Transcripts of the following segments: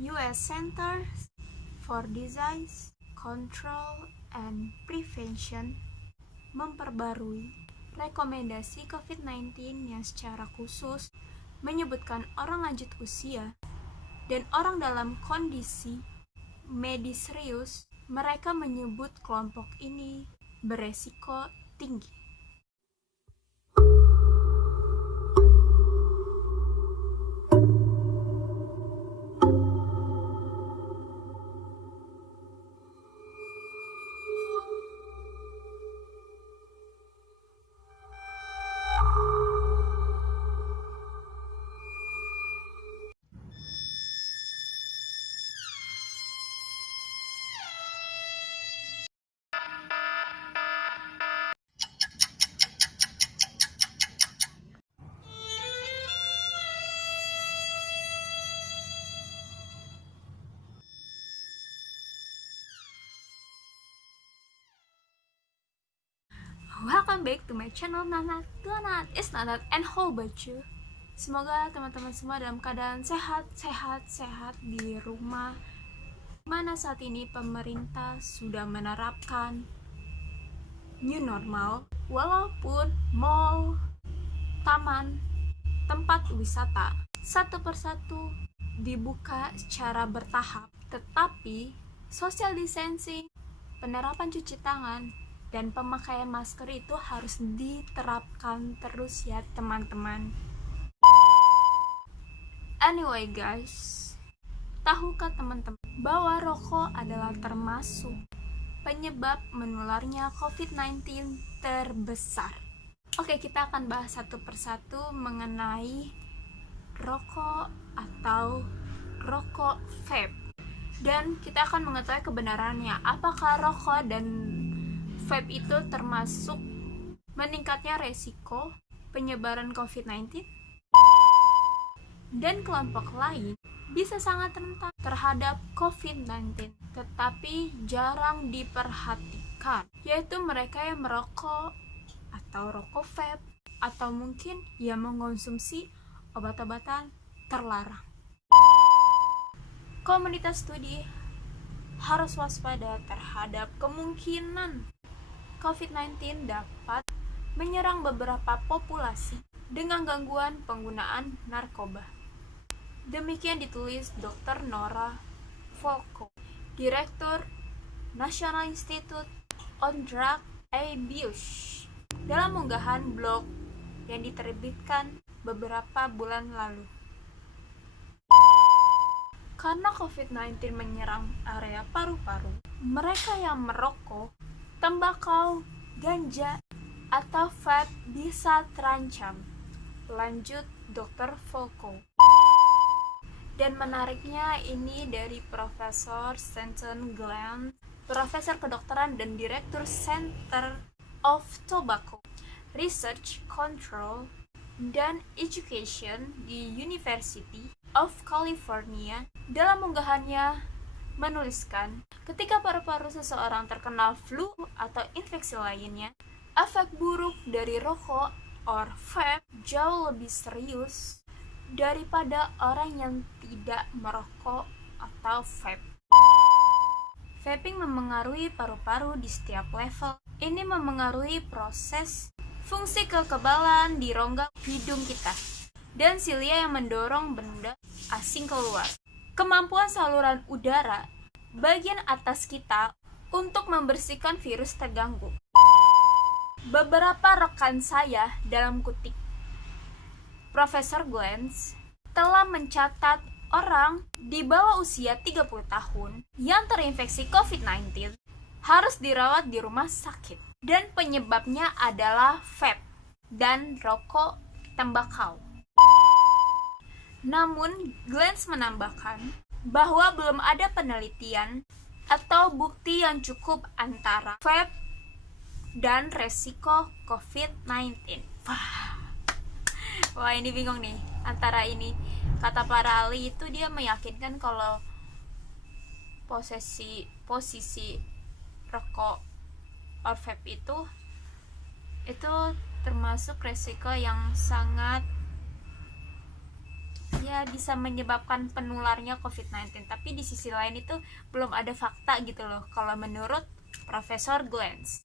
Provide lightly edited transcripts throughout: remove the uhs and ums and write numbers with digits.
US Centers for Disease Control and Prevention memperbarui rekomendasi COVID-19 yang secara khusus menyebutkan orang lanjut usia dan orang dalam kondisi medis serius. Mereka menyebut kelompok ini beresiko tinggi. Welcome back to my channel Nanat is Nanat and how about you? Semoga teman-teman semua dalam keadaan sehat di rumah. Mana saat ini pemerintah sudah menerapkan new normal, walaupun mall, taman, tempat wisata satu persatu dibuka secara bertahap, tetapi social distancing, penerapan cuci tangan, dan pemakaian masker itu harus diterapkan terus ya teman-teman. Anyway guys, tahukah teman-teman bahwa rokok adalah termasuk penyebab menularnya COVID-19 terbesar? Oke, kita akan bahas satu persatu mengenai rokok atau rokok vape, dan kita akan mengetahui kebenarannya. Apakah rokok dan vape itu termasuk meningkatnya resiko penyebaran COVID-19? Dan kelompok lain bisa sangat rentan terhadap COVID-19, tetapi jarang diperhatikan, yaitu mereka yang merokok atau rokok vape, atau mungkin yang mengonsumsi obat-obatan terlarang. Komunitas studi harus waspada terhadap kemungkinan COVID-19 dapat menyerang beberapa populasi dengan gangguan penggunaan narkoba. Demikian ditulis Dr. Nora Volkow, Direktur National Institute on Drug Abuse, dalam unggahan blog yang diterbitkan beberapa bulan lalu. Karena COVID-19 menyerang area paru-paru, mereka yang merokok, tembakau, ganja, atau vape bisa terancam, lanjut Dr. Volkow. Dan menariknya ini dari Profesor Stanton Glenn, Profesor Kedokteran dan Direktur Center of Tobacco Research, Control, dan Education di University of California, dalam unggahannya menuliskan, ketika paru-paru seseorang terkena flu atau infeksi lainnya, efek buruk dari rokok or vape jauh lebih serius daripada orang yang tidak merokok atau vape. Vaping memengaruhi paru-paru di setiap level. Ini memengaruhi proses fungsi kekebalan di rongga hidung kita dan silia yang mendorong benda asing keluar. Kemampuan saluran udara bagian atas kita untuk membersihkan virus terganggu. Beberapa rekan saya, dalam kutip Profesor Glenn, telah mencatat orang di bawah usia 30 tahun yang terinfeksi COVID-19 harus dirawat di rumah sakit, dan penyebabnya adalah vape dan rokok tembakau. Namun, Glenn menambahkan bahwa belum ada penelitian atau bukti yang cukup antara vape dan resiko COVID-19. Wah, ini bingung nih antara ini. Kata para ahli itu dia meyakinkan kalau posisi rokok or vape itu termasuk resiko yang sangat ya bisa menyebabkan penularnya COVID-19. Tapi di sisi lain itu belum ada fakta gitu loh kalau menurut Profesor Glantz.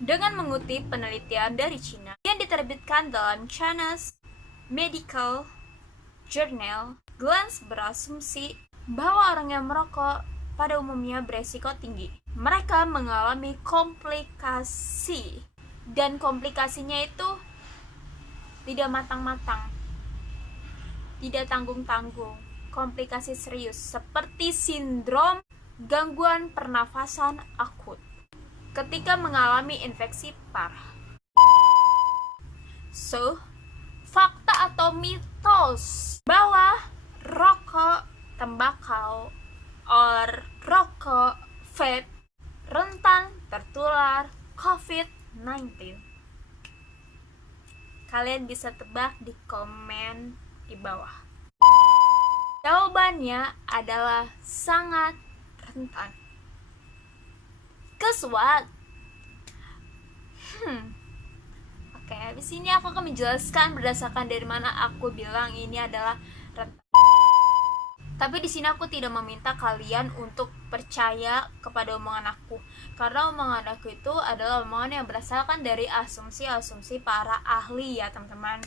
Dengan mengutip penelitian dari Cina yang diterbitkan dalam China's Medical Journal, Glantz berasumsi bahwa orang yang merokok pada umumnya beresiko tinggi. Mereka mengalami komplikasi, dan komplikasinya itu tidak matang-matang, tidak tanggung-tanggung, komplikasi serius seperti sindrom gangguan pernafasan akut ketika mengalami infeksi parah. So, fakta atau mitos bahwa rokok, tembakau, or rokok, vape rentan tertular COVID-19. Kalian bisa tebak di komen di bawah. Jawabannya adalah sangat rentan. Guess what? Oke, habis ini aku akan menjelaskan berdasarkan dari mana aku bilang ini adalah rentan. Tapi di sini aku tidak meminta kalian untuk percaya kepada omongan aku, karena omongan aku itu adalah omongan yang berdasarkan dari asumsi-asumsi para ahli ya teman-teman.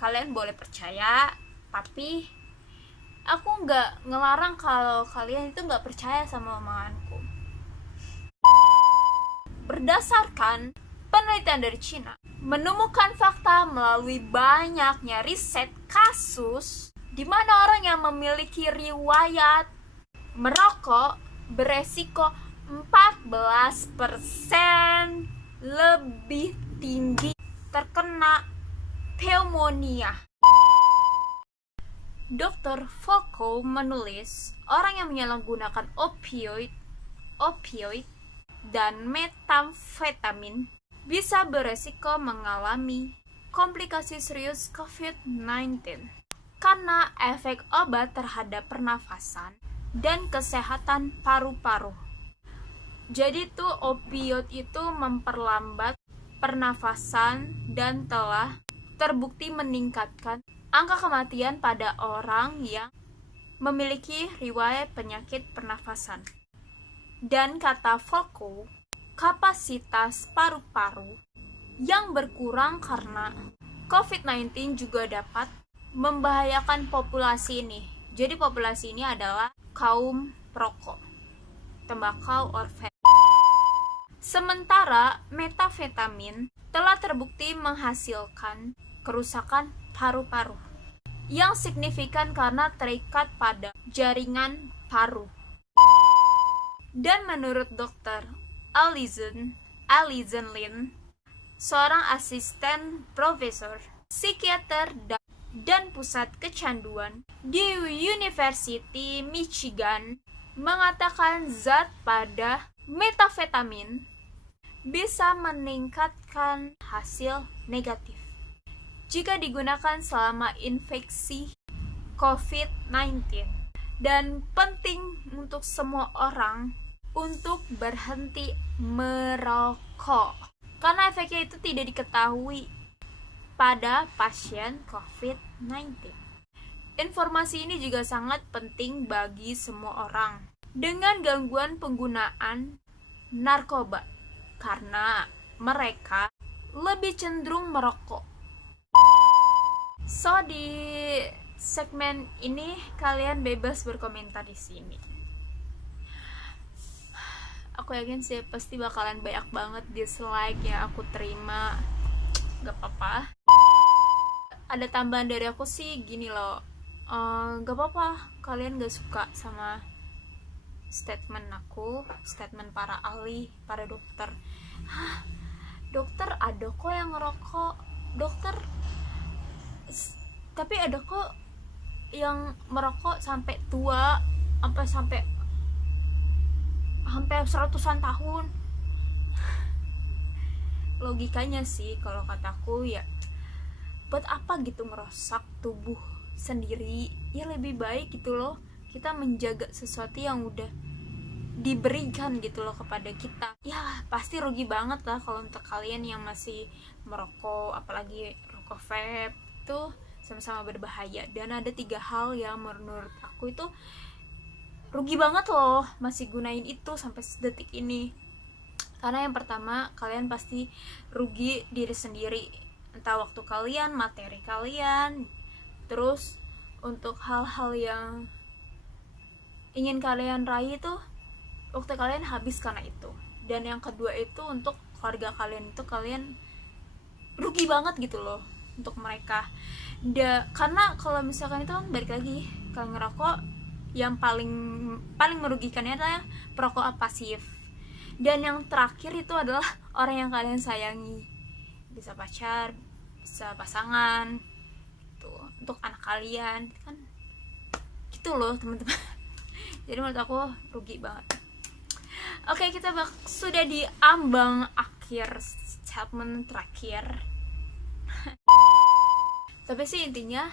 Kalian boleh percaya, tapi aku nggak ngelarang kalau kalian itu nggak percaya sama omonganku. Berdasarkan penelitian dari Cina, menemukan fakta melalui banyaknya riset kasus di mana orang yang memiliki riwayat merokok beresiko 14% lebih tinggi terkena pneumonia. Dr. Foucault menulis, orang yang menyalahgunakan opioid dan metamfetamin bisa beresiko mengalami komplikasi serius COVID-19 karena efek obat terhadap pernafasan dan kesehatan paru-paru. Jadi tuh opioid itu memperlambat pernafasan dan telah terbukti meningkatkan angka kematian pada orang yang memiliki riwayat penyakit pernafasan. Dan kata Foucault, kapasitas paru-paru yang berkurang karena COVID-19 juga dapat membahayakan populasi ini. Jadi populasi ini adalah kaum perokok, tembakau, or vape. Sementara metafetamin telah terbukti menghasilkan kerusakan paru-paru yang signifikan karena terikat pada jaringan paru. Dan menurut Dr. Alison Lin, seorang asisten profesor psikiater dan pusat kecanduan di University Michigan, mengatakan zat pada metafetamin bisa meningkatkan hasil negatif jika digunakan selama infeksi COVID-19, dan penting untuk semua orang untuk berhenti merokok karena efeknya itu tidak diketahui pada pasien COVID-19. Informasi ini juga sangat penting bagi semua orang dengan gangguan penggunaan narkoba karena mereka lebih cenderung merokok. So di segmen ini kalian bebas berkomentar di sini. Aku yakin sih pasti bakalan banyak banget dislike yang aku terima. Gak apa-apa. Ada tambahan dari aku sih gini loh, gak apa-apa kalian gak suka sama statement aku, statement para ahli, para dokter. Dokter ada kok yang ngerokok, dokter, tapi ada kok yang merokok sampai tua, sampai seratusan tahun. Logikanya sih kalau kataku ya, buat apa gitu merusak tubuh sendiri? Ya lebih baik gitu loh kita menjaga sesuatu yang udah diberikan gitu loh kepada kita. Ya pasti rugi banget lah kalau untuk kalian yang masih merokok, apalagi rokok vape, itu sama-sama berbahaya. Dan ada 3 hal yang menurut aku itu rugi banget loh masih gunain itu sampai detik ini. Karena yang pertama, kalian pasti rugi diri sendiri, entah waktu kalian, materi kalian, terus untuk hal-hal yang ingin kalian raih itu waktu kalian habis karena itu. Dan yang kedua itu untuk keluarga kalian, itu kalian rugi banget gitu loh untuk mereka. Karena kalau misalkan itu kan balik lagi, kalau ngerokok yang paling merugikannya adalah perokok pasif. Dan yang terakhir itu adalah orang yang kalian sayangi, bisa pacar, bisa pasangan, tuh untuk anak kalian kan gitu loh teman-teman. Jadi menurut aku rugi banget. Oke, kita sudah di ambang akhir statement terakhir. Tapi sih intinya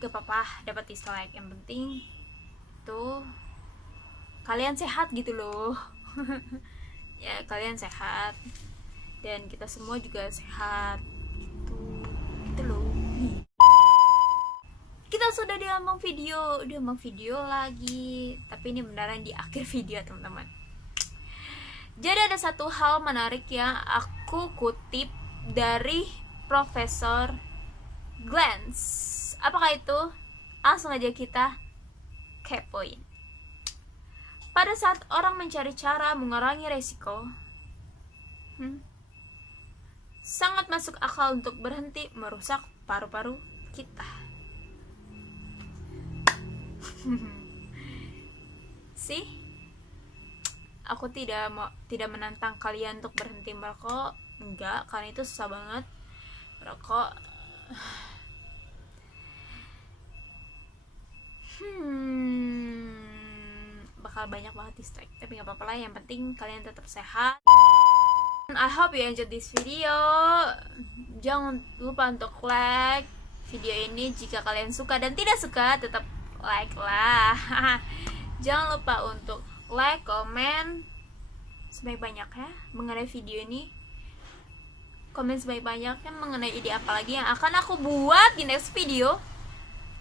gak apa-apa dapat dislike, yang penting tuh kalian sehat gitu loh. Ya kalian sehat dan kita semua juga sehat gitu loh. Kita sudah di ambang video lagi, tapi ini beneran di akhir video teman-teman. Jadi ada satu hal menarik yang aku kutip dari Profesor Glantz. Apakah itu? Langsung aja kita kepoin. Pada saat orang mencari cara mengurangi resiko, sangat masuk akal untuk berhenti merusak paru-paru kita. Sih, aku tidak menantang kalian untuk berhenti merokok, enggak, karena itu susah banget. Merokok bakal banyak banget distract, tapi nggak apa-apa lah, yang penting kalian tetap sehat. I hope you enjoyed this video. Jangan lupa untuk like video ini jika kalian suka, dan tidak suka tetap like lah. Jangan lupa untuk like, komen sebanyak-banyaknya mengenai video ini. Komen sebanyak-banyaknya mengenai ide apa lagi yang akan aku buat di next video.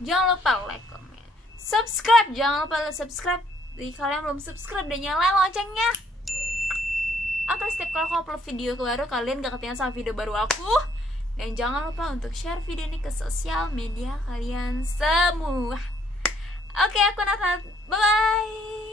Jangan lupa like, komen, subscribe. Jangan lupa subscribe. Jadi kalian belum subscribe dan nyalain loncengnya agar setiap kali aku upload video baru kalian gak ketinggalan sama video baru aku. Dan jangan lupa untuk share video ini ke sosial media kalian semua. Oke, aku Nathan. Bye bye.